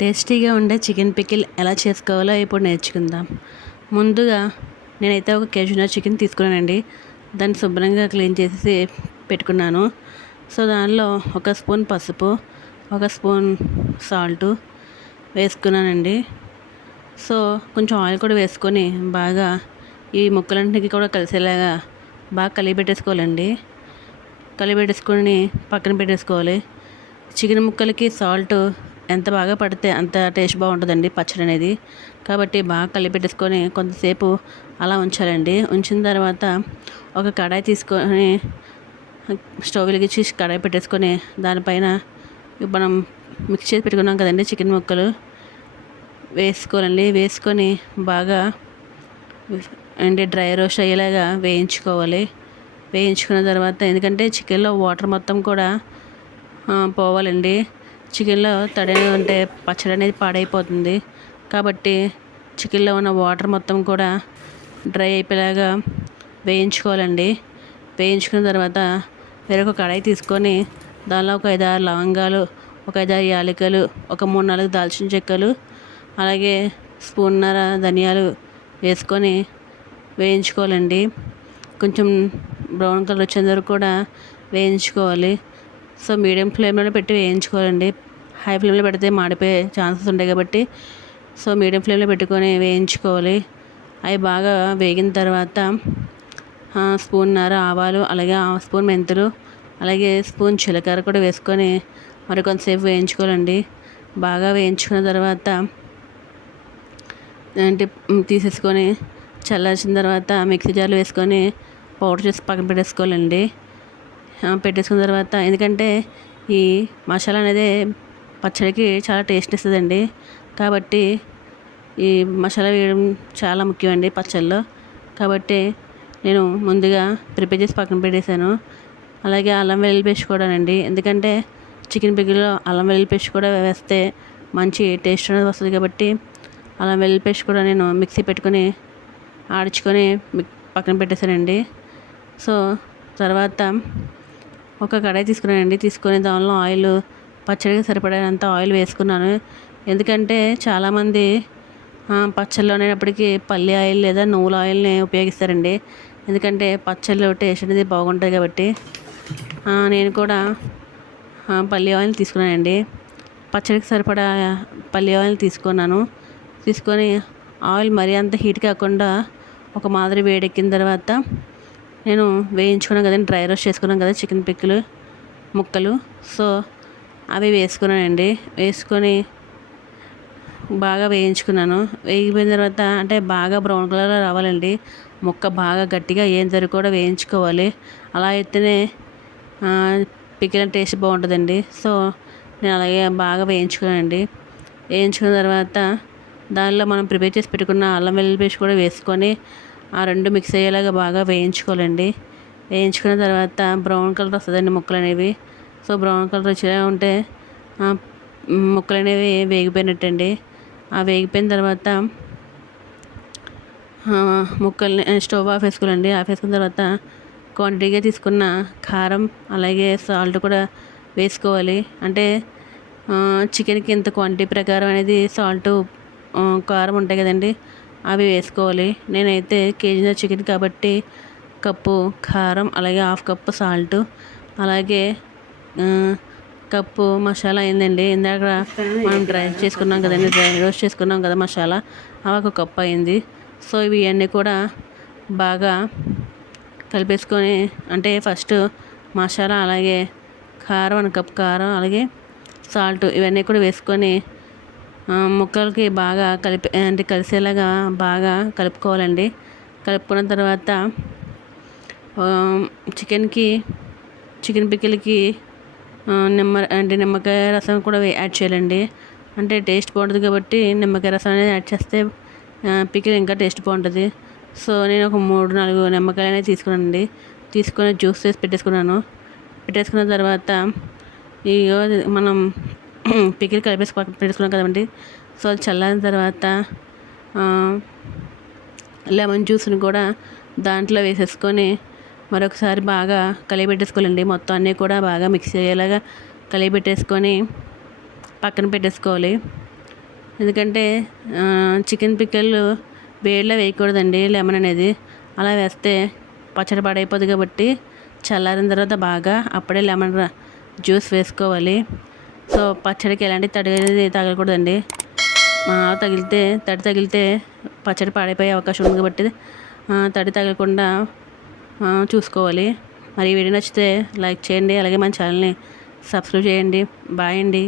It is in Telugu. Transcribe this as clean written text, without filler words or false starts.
టేస్టీగా ఉండే చికెన్ పికిల్ ఎలా చేసుకోవాలో ఇప్పుడు నేర్చుకుందాం. ముందుగా నేనైతే ఒక కేజీన్నర చికెన్ తీసుకున్నానండి. దాన్ని శుభ్రంగా క్లీన్ చేసేసి పెట్టుకున్నాను. సో దానిలో ఒక స్పూన్ పసుపు, ఒక స్పూన్ సాల్టు వేసుకున్నానండి. సో కొంచెం ఆయిల్ కూడా వేసుకొని బాగా ఈ ముక్కలన్నిటికీ కూడా కలిసేలాగా బాగా కలిపెట్టేసుకోవాలండి. కలిపెట్టేసుకొని పక్కన పెట్టేసుకోవాలి. చికెన్ ముక్కలకి సాల్ట్ ఎంత బాగా పడితే అంత టేస్ట్ బాగుంటుందండి పచ్చడి అనేది. కాబట్టి బాగా కలిపెట్టేసుకొని కొంతసేపు అలా ఉంచాలండి. ఉంచిన తర్వాత ఒక కడాయి తీసుకొని స్టవ్ వెలిగించి కడాయి పెట్టేసుకొని దానిపైన మనం మిక్స్ చేసి పెట్టుకున్నాం కదండి చికెన్ ముక్కలు వేసుకోవాలండి. వేసుకొని బాగా డ్రై రోస్ట్ అయ్యేలాగా వేయించుకోవాలి. వేయించుకున్న తర్వాత ఎందుకంటే చికెన్లో వాటర్ మొత్తం కూడా పోవాలండి. చికెన్లో తడి ఉంటే పచ్చడి అనేది పాడైపోతుంది. కాబట్టి చికెన్లో ఉన్న వాటర్ మొత్తం కూడా డ్రై అయిపోయేలాగా వేయించుకోవాలండి. వేయించుకున్న తర్వాత వేరొక కడాయి తీసుకొని దానిలో ఒక 5-6 లవంగాలు, ఒక 5-6 యాలకులు, ఒక 3-4 దాల్చిన చెక్కలు, అలాగే స్పూన్నర ధనియాలు వేసుకొని వేయించుకోవాలండి. కొంచెం బ్రౌన్ కలర్ వచ్చేంత వరకు కూడా వేయించుకోవాలి. సో మీడియం ఫ్లేమ్లో పెట్టి వేయించుకోవాలండి. హై ఫ్లేమ్లో పెడితే మాడిపోయే ఛాన్సెస్ ఉంటాయి కాబట్టి సో మీడియం ఫ్లేమ్లో పెట్టుకొని వేయించుకోవాలి. అవి బాగా వేగిన తర్వాత స్పూన్నర ఆవాలు, అలాగే స్పూన్ మెంతులు, అలాగే స్పూన్ జీలకర్ర కూడా వేసుకొని మరి కొంతసేపు వేయించుకోవాలండి. బాగా వేయించుకున్న తర్వాత తీసేసుకొని చల్లార్చిన తర్వాత మిక్సీ జార్లో వేసుకొని పౌడర్ చేసి పక్కన పెట్టేసుకోవాలండి. పెట్టేసుకున్న తర్వాత ఎందుకంటే ఈ మసాలా అనేది పచ్చడికి చాలా టేస్ట్ ఇస్తుందండి. కాబట్టి ఈ మసాలా వేయడం చాలా ముఖ్యమండి పచ్చళ్ళలో. కాబట్టి నేను ముందుగా ప్రిపేర్ చేసి పక్కన పెట్టేశాను. అలాగే అల్లం వెల్లుల్లి పేస్ట్ కూడా అండి. ఎందుకంటే చికెన్ పికిల్లో అల్లం వెల్లుల్లి పేస్ట్ కూడా వేస్తే మంచి టేస్ట్ అనేది వస్తుంది. కాబట్టి అల్లం వెల్లుల్లి పేస్ట్ కూడా నేను మిక్సీ పెట్టుకొని ఆడించుకొని పక్కన పెట్టేశానండి. సో తర్వాత ఒక కడాయి తీసుకున్నానండి. తీసుకొని దానిలో ఆయిల్ పచ్చడికి సరిపడేంత ఆయిల్ వేసుకున్నాను. ఎందుకంటే చాలామంది పచ్చళ్ళు అనేటప్పటికీ పల్లి ఆయిల్ లేదా నువ్వుల ఆయిల్ని ఉపయోగిస్తారండి. ఎందుకంటే పచ్చళ్ళు టేస్ట్ అనేది బాగుంటుంది కాబట్టి నేను కూడా పల్లి ఆయిల్ తీసుకున్నానండి. పచ్చడికి సరిపడా పల్లి ఆయిల్ తీసుకున్నాను. తీసుకొని ఆయిల్ మరీ అంత హీట్ కాకుండా ఒక మాదిరి వేడెక్కిన తర్వాత నేను వేయించుకున్నాను కదండి, డ్రై రోస్ట్ చేసుకున్నాను కదా చికెన్ పిక్కలు ముక్కలు, సో అవి వేసుకున్నానండి. వేసుకొని బాగా వేయించుకున్నాను. వేగిపోయిన తర్వాత అంటే బాగా బ్రౌన్ కలర్లో రావాలండి. ముక్క బాగా గట్టిగా ఏం సరి కూడా వేయించుకోవాలి. అలా అయితేనే పికిల్ టేస్ట్ బాగుంటుందండి. సో నేను అలాగే బాగా వేయించుకున్నానండి. వేయించుకున్న తర్వాత దానిలో మనం ప్రిపేర్ చేసి పెట్టుకున్న అల్లం వెల్లుల్లి పేస్ట్ కూడా వేసుకొని ఆ రెండు మిక్స్ అయ్యేలాగా బాగా వేయించుకోవాలండి. వేయించుకున్న తర్వాత బ్రౌన్ కలర్ వస్తుందండి ముక్కలు అనేవి. సో బ్రౌన్ కలర్ వచ్చేలా ఉంటే ముక్కలు అనేవి వేగిపోయినట్టండి. ఆ వేగిపోయిన తర్వాత ముక్కల్ని స్టవ్ ఆఫ్ వేసుకోవాలండి. ఆఫ్ వేసుకున్న తర్వాత క్వాంటిటీగా తీసుకున్న కారం అలాగే సాల్ట్ కూడా వేసుకోవాలి. అంటే చికెన్కి ఎంత క్వాంటిటీ ప్రకారం అనేది సాల్ట్ కారం ఉంటాయి కదండి, అవి వేసుకోవాలి. నేనైతే కేజీన్నర చికెన్ కాబట్టి కప్పు కారం, అలాగే హాఫ్ కప్పు సాల్ట్, అలాగే కప్పు మసాలా అయిందండి. ఇందాక మనం డ్రై చేసుకున్నాం కదండి, డ్రై రోస్ట్ చేసుకున్నాం కదా మసాలా, అవి ఒక కప్పు అయింది. సో ఇవి అన్నీ కూడా బాగా కలిపేసుకొని అంటే ఫస్ట్ మసాలా, అలాగే కారం 1 కప్పు కారం, అలాగే సాల్ట్ ఇవన్నీ కూడా వేసుకొని ముక్కలకి బాగా కలిసేలాగా బాగా కలుపుకోవాలండి. కలుపుకున్న తర్వాత చికెన్ పికిల్కి నిమ్మకాయ రసం కూడా యాడ్ చేయాలండి. అంటే టేస్ట్ బాగుంటుంది కాబట్టి నిమ్మకాయ రసం అనేది యాడ్ చేస్తే పికిల్ ఇంకా టేస్ట్ బాగుంటుంది. సో నేను ఒక 3-4 నిమ్మకాయలు అనేది తీసుకున్నానండి. తీసుకొని జ్యూస్ చేసి పెట్టేసుకున్న తర్వాత మనం పికిల్ కలిపేసి పెట్టుకున్నాం కదండి. సో అది చల్లారిన తర్వాత లెమన్ జ్యూస్ని కూడా దాంట్లో వేసేసుకొని మరొకసారి బాగా కలిపెట్టేసుకోవాలండి. మొత్తం అన్నీ కూడా బాగా మిక్స్ అయ్యేలాగా కలిపెట్టేసుకొని పక్కన పెట్టేసుకోవాలి. ఎందుకంటే చికెన్ పిక్కల్ వేడిలో వేయకూడదండి లెమన్ అనేది. అలా వేస్తే పచ్చడి పాడైపోద్ది కాబట్టి చల్లారిన తర్వాత బాగా అప్పుడే లెమన్ జ్యూస్ వేసుకోవాలి. సో పచ్చడికి ఎలాంటి తడి అనేది తగలకూడదండి. తడి తగిలితే పచ్చడి పాడైపోయే అవకాశం ఉంది కాబట్టి తడి తగలకుండా చూసుకోవాలి. మరి ఈ వీడియో నచ్చితే లైక్ చేయండి. అలాగే మన ఛానల్ని సబ్స్క్రైబ్ చేయండి. బాయ్ అండి.